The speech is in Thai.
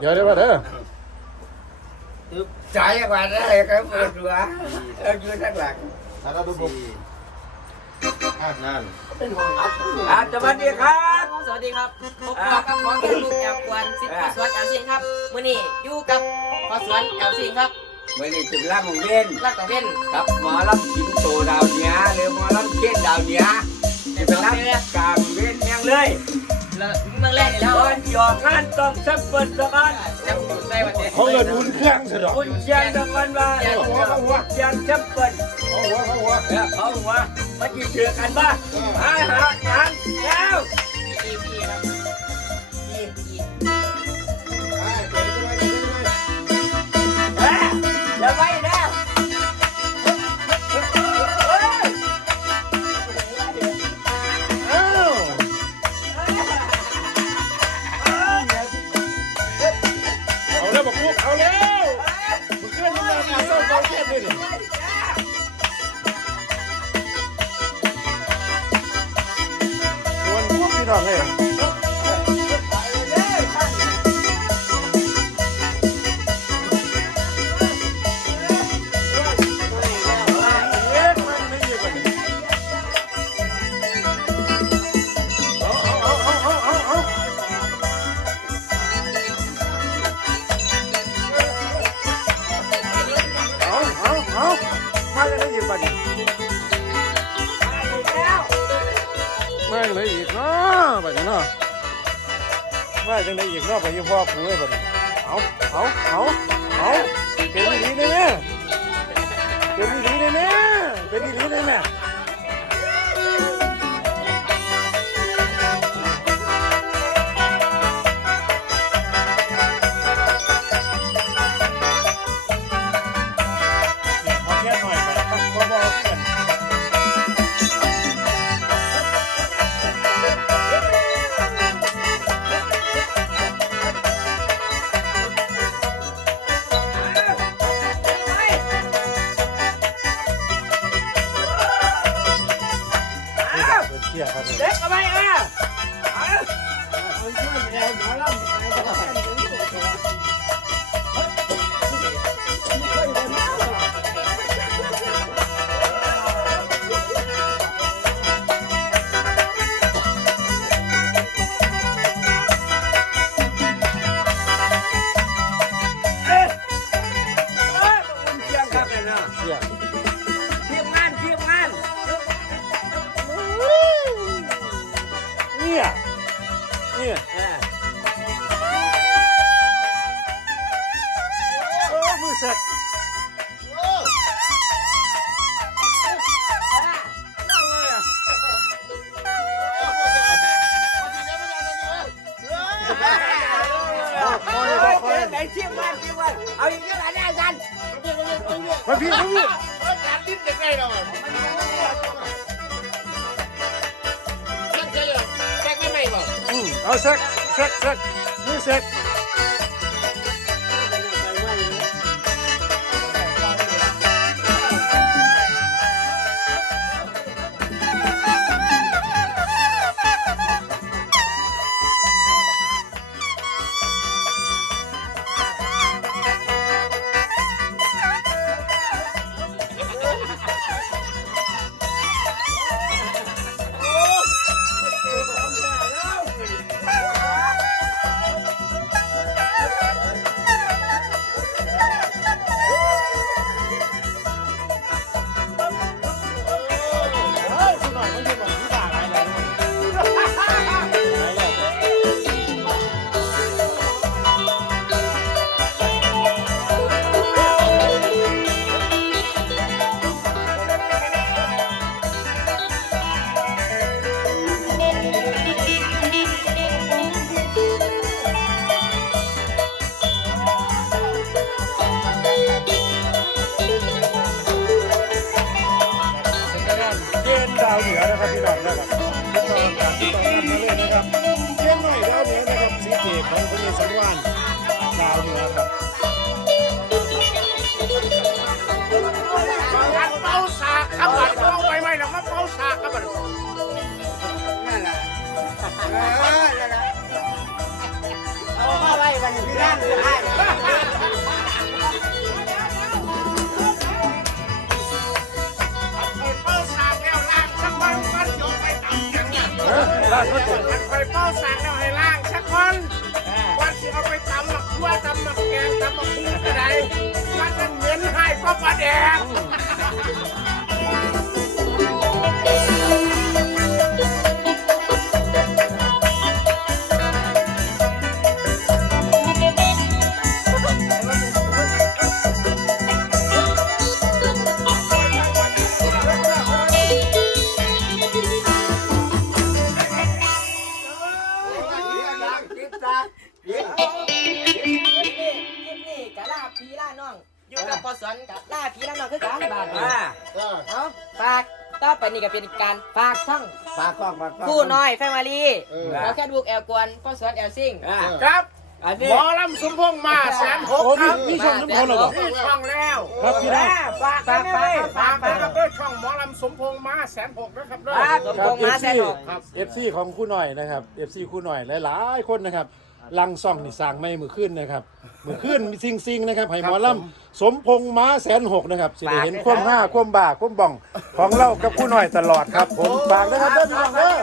เดี๋ยวเดี๋ยวมาเด้อจ่ายกว่าได้ครับเปิดหัวเอาอยู่ข้างหลังถ้าเราดูบุกนั่นอ่าสวัสดีครับ สวัสดีครับพบกับกับของยูทูบแอลกวนซิปพอสวนแอลซิงครับมื้อนี้อยู่กับพอสวนแอลซิงครับเมื่อนี้ถึงล่างของเว้นรักกับเว้นครับหมอลำสิงโตดาวเหนือหรือหมอลำเช็ดดาวเหนือจะเป็นรับกลางเว้นยังเลย แล้วเมืองแรกนี่แล้วตอนหยอกงานต้องสักเปิดสักอันแล้วได้วันเดียวเขาเงินอุ่นเครื่องเสร็จหรอคุณเชียนตะกันว่าเชียนสักเปิดเอาหัวเอาหัวแล้วเขาหัวมาจีเถือกันบ้างหาหาหางแล้ว เอาเลย นาะป่ะนี่เนาะมาจะได้อีกเนาะไปยี่พ่อกูไอ้ป่ะนี่เอาเอาเอาเอาเป็นอีหลีได้ไหม เทียบงานเทียบงาน เนี่ยเนี่ยเออมือเสร็จเอาอย่างนี้มาได้กันมาพี่มาพี่มาจัดดิ้นเด็กได้หรอ Oh, sec, sec, sec. Wait sec. ปเป้าสากแล้วให้ล่างสักคนวันที่เอาไปตำหมักทั่วตำหมักแกงตำหมักคุ้งกระไดมันจะเหม็นให้ก็ประแดง อยู่กับพอสวนกับล่าพีล่าน้องคือกันบาทอ่าเอาฝากต่อไปนี่ก็เป็นการฝากช่องปากกล้องปากกล้อง ผู้น้อยแฟมิลี่เราแค่ดูแอลกวนพอสวนแอลซิงอ่าครับอันนี้หมอลำสมพงษ์มาแสนหกโอ้คมีรับมีช่องน้ำพอเหรอบอกนี่ช่องแล้วครับพี่น้อง ฝากฝากฝากฝาฝากกฝากนะครับด้วยช่องหมอลำสมพงษ์มาแสนหกนะครับด้วย ครับสมคพรับงษ์มาแสนหกครับ FC ของคู่หน่อยนะครับ FC คู่หน่อยหลายๆคนนะครับ ลังซ่องนี่สร้างไม่มือขึ้นนะครับ มือขึ้นซิงซิงๆนะครับให้หมอลำสมพงษ์ม้าแสนหกนะครับสิได้เห็นความห้าความบ่าความบ่องของเรากับคู่หน่อยตลอดครับ ผมฝากนะครับเด้อพี่น้องเด้อ